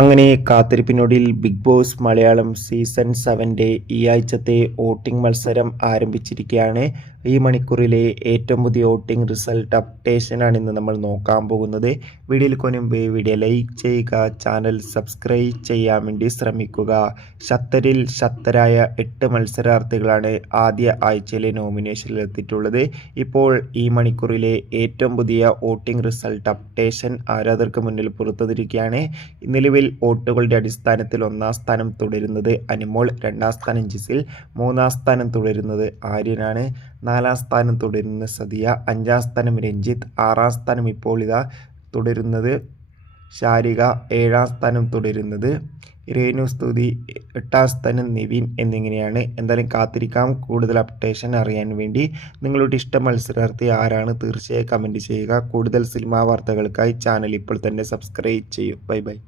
അങ്ങനെ കാത്തിരിപ്പിനൊടുവിൽ big boss Malayalam season 7 ഈ ആഴ്ചത്തെ വോട്ടിംഗ് മത്സരം ആരംഭിച്ചിരിക്കുകയാണ്. ഈ മണിക്കൂറിലെ ഏറ്റവും പുതിയ വോട്ടിംഗ് റിസൾട്ട് അപ്ഡേഷനാണ് ഇന്ന് നമ്മൾ നോക്കാൻ പോകുന്നത്. വീഡിയോയിൽ മുൻപ് വീഡിയോ ലൈക്ക് ചെയ്യുക, ചാനൽ സബ്സ്ക്രൈബ് ചെയ്യാൻ വേണ്ടി ശ്രമിക്കുക. ശക്തരായ 8 മത്സരാർത്ഥികളാണ് ആദ്യ ആഴ്ചയിലെ നോമിനേഷനിൽ എത്തിയിട്ടുള്ളത്. ഇപ്പോൾ ഈ മണിക്കൂറിലെ ഏറ്റവും പുതിയ വോട്ടിംഗ് റിസൾട്ട് അപ്ഡേഷൻ ആരാധകർക്ക് മുന്നിൽ പുറത്തുവന്നിരിക്കുകയാണ്. നിലവിൽ വോട്ടുകളുടെ അടിസ്ഥാനത്തിൽ 1-ാം സ്ഥാനം തുടരുന്നത് അനിമോൾ, 2-ാം സ്ഥാനം ജിസിൽ, 3-ാം സ്ഥാനം തുടരുന്നത് ആര്യനാണ്, 4-ാം സ്ഥാനം തുടരുന്നത് സദിയ, 5-ാം സ്ഥാനം രഞ്ജിത്ത്, 6-ാം സ്ഥാനം ഇപ്പോൾ തുടരുന്നത് ശാരിക, 7-ാം സ്ഥാനം തുടരുന്നത് രേണു സ്തുതി, 8-ാം സ്ഥാനം നിവിൻ എന്നിങ്ങനെയാണ്. എന്തായാലും കാത്തിരിക്കാം കൂടുതൽ അപ്ഡേഷൻ അറിയാൻ വേണ്ടി. നിങ്ങളുടെ ഇഷ്ട മത്സരാർത്ഥി ആരാണ് തീർച്ചയായും കമൻറ്റ് ചെയ്യുക. കൂടുതൽ സിനിമാ വാർത്തകൾക്കായി ചാനൽ ഇപ്പോൾ തന്നെ സബ്സ്ക്രൈബ് ചെയ്യൂ. Bye bye.